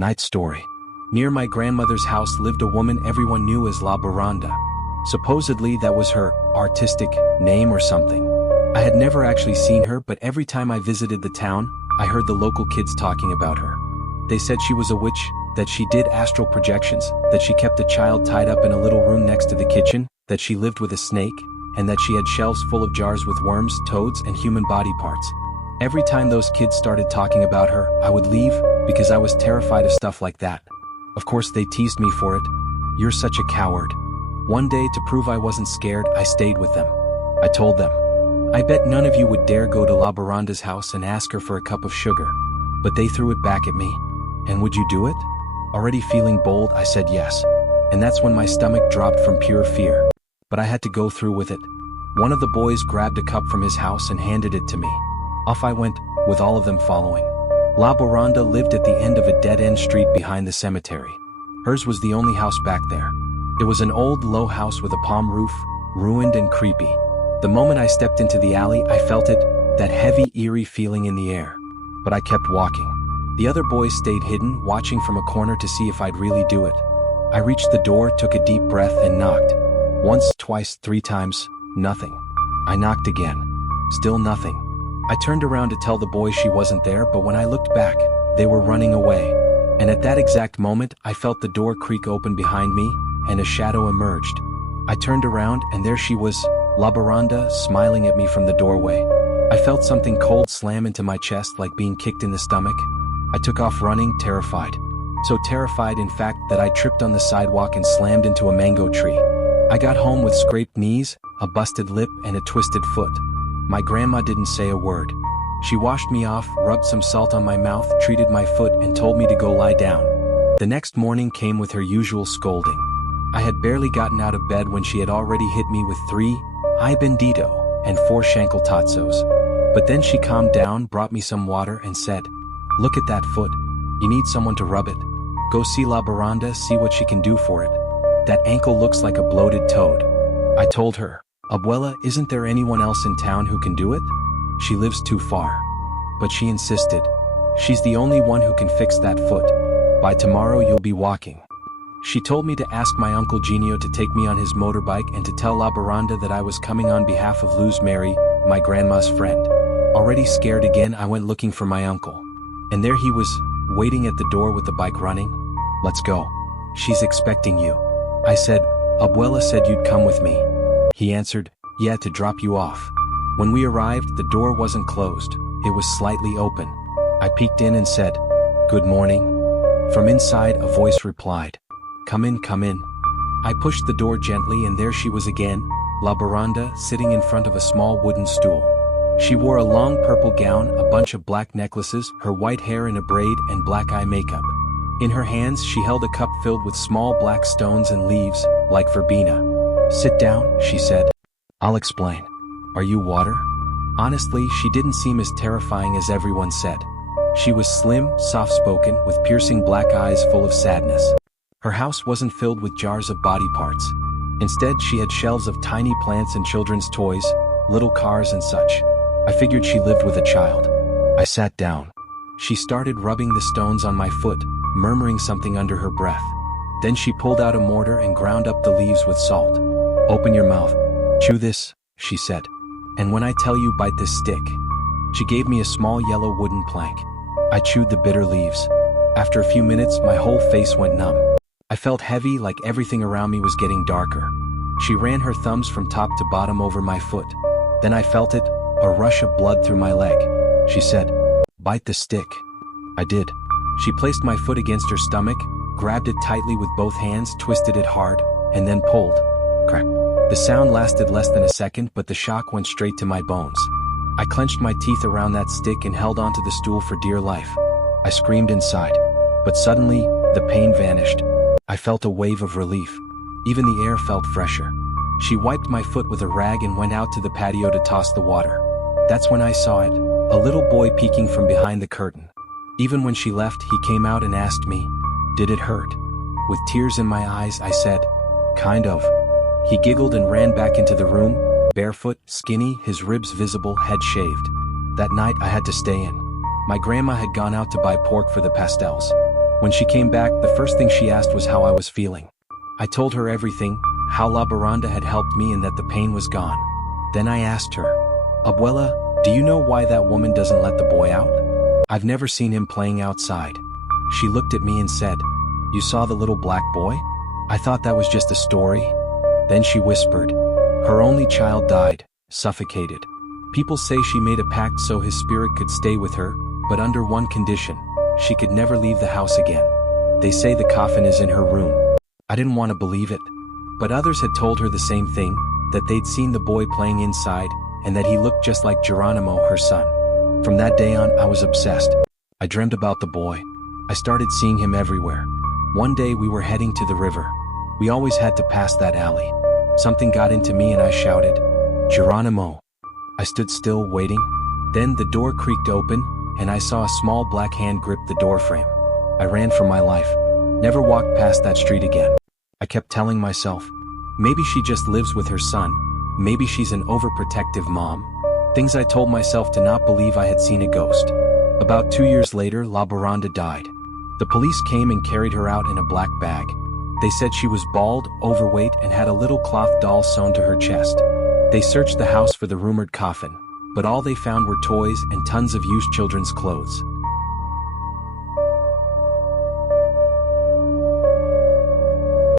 Night story. Near my grandmother's house lived a woman everyone knew as La Boronda. Supposedly that was her artistic name or something. I had never actually seen her, but every time I visited the town, I heard the local kids talking about her. They said she was a witch, that she did astral projections, that she kept a child tied up in a little room next to the kitchen, that she lived with a snake, and that she had shelves full of jars with worms, toads, and human body parts. Every time those kids started talking about her, I would leave, because I was terrified of stuff like that. Of course they teased me for it. "You're such a coward." One day, to prove I wasn't scared, I stayed with them. I told them, "I bet none of you would dare go to La Boronda's house and ask her for a cup of sugar." But they threw it back at me. "And would you do it?" Already feeling bold, I said yes. And that's when my stomach dropped from pure fear. But I had to go through with it. One of the boys grabbed a cup from his house and handed it to me. Off I went, with all of them following. La Boronda lived at the end of a dead-end street behind the cemetery. Hers was the only house back there. It was an old, low house with a palm roof, ruined and creepy. The moment I stepped into the alley, I felt it, that heavy, eerie feeling in the air. But I kept walking. The other boys stayed hidden, watching from a corner to see if I'd really do it. I reached the door, took a deep breath, and knocked. Once, twice, 3 times, nothing. I knocked again. Still nothing. I turned around to tell the boys she wasn't there, but when I looked back, they were running away. And at that exact moment, I felt the door creak open behind me, and a shadow emerged. I turned around, and there she was, La Boronda, smiling at me from the doorway. I felt something cold slam into my chest like being kicked in the stomach. I took off running, terrified. So terrified, in fact, that I tripped on the sidewalk and slammed into a mango tree. I got home with scraped knees, a busted lip, and a twisted foot. My grandma didn't say a word. She washed me off, rubbed some salt on my mouth, treated my foot, and told me to go lie down. The next morning came with her usual scolding. I had barely gotten out of bed when she had already hit me with 3 "ay bendito" and 4 shankeltazos. But then she calmed down, brought me some water, and said, "Look at that foot. You need someone to rub it. Go see La Boronda, see what she can do for it. That ankle looks like a bloated toad." I told her, "Abuela, isn't there anyone else in town who can do it? She lives too far." But she insisted. "She's the only one who can fix that foot. By tomorrow you'll be walking." She told me to ask my Uncle Genio to take me on his motorbike and to tell La Boronda that I was coming on behalf of Luz Mary, my grandma's friend. Already scared again, I went looking for my uncle. And there he was, waiting at the door with the bike running. "Let's go. She's expecting you." I said, "Abuela said you'd come with me." He answered, "Yeah, to drop you off." When we arrived, the door wasn't closed. It was slightly open. I peeked in and said, "Good morning." From inside, a voice replied, "Come in, come in." I pushed the door gently, and there she was again, La Boronda, sitting in front of a small wooden stool. She wore a long purple gown, a bunch of black necklaces, her white hair in a braid, and black eye makeup. In her hands she held a cup filled with small black stones and leaves, like verbena. "Sit down," she said. "I'll explain. Are you water?" Honestly, she didn't seem as terrifying as everyone said. She was slim, soft-spoken, with piercing black eyes full of sadness. Her house wasn't filled with jars of body parts. Instead, she had shelves of tiny plants and children's toys, little cars and such. I figured she lived with a child. I sat down. She started rubbing the stones on my foot, murmuring something under her breath. Then she pulled out a mortar and ground up the leaves with salt. "Open your mouth. Chew this," she said. "And when I tell you, bite this stick." She gave me a small yellow wooden plank. I chewed the bitter leaves. After a few minutes, my whole face went numb. I felt heavy, like everything around me was getting darker. She ran her thumbs from top to bottom over my foot. Then I felt it, a rush of blood through my leg. She said, "Bite the stick." I did. She placed my foot against her stomach, grabbed it tightly with both hands, twisted it hard, and then pulled. Crack. The sound lasted less than a second, but the shock went straight to my bones. I clenched my teeth around that stick and held onto the stool for dear life. I screamed inside. But suddenly, the pain vanished. I felt a wave of relief. Even the air felt fresher. She wiped my foot with a rag and went out to the patio to toss the water. That's when I saw it, a little boy peeking from behind the curtain. Even when she left, he came out and asked me, "Did it hurt?" With tears in my eyes, I said, "Kind of." He giggled and ran back into the room, barefoot, skinny, his ribs visible, head shaved. That night I had to stay in. My grandma had gone out to buy pork for the pastels. When she came back, the first thing she asked was how I was feeling. I told her everything, how La Boronda had helped me and that the pain was gone. Then I asked her, Abuela, do you know why that woman doesn't let the boy out? I've never seen him playing outside. She looked at me and said, You saw the little black boy? I thought that was just a story. Then she whispered, Her only child died, suffocated. People say she made a pact so his spirit could stay with her, but under one condition, she could never leave the house again. They say the coffin is in her room. I didn't want to believe it. But others had told her the same thing, that they'd seen the boy playing inside, and that he looked just like Geronimo, her son. From that day on, I was obsessed. I dreamed about the boy. I started seeing him everywhere. One day we were heading to the river. We always had to pass that alley. Something got into me and I shouted, Geronimo. I stood still, waiting. Then the door creaked open, and I saw a small black hand grip the doorframe. I ran for my life. Never walked past that street again. I kept telling myself, maybe she just lives with her son. Maybe she's an overprotective mom. Things I told myself to not believe I had seen a ghost. About 2 years later, La Boronda died. The police came and carried her out in a black bag. They said she was bald, overweight, and had a little cloth doll sewn to her chest. They searched the house for the rumored coffin, but all they found were toys and tons of used children's clothes.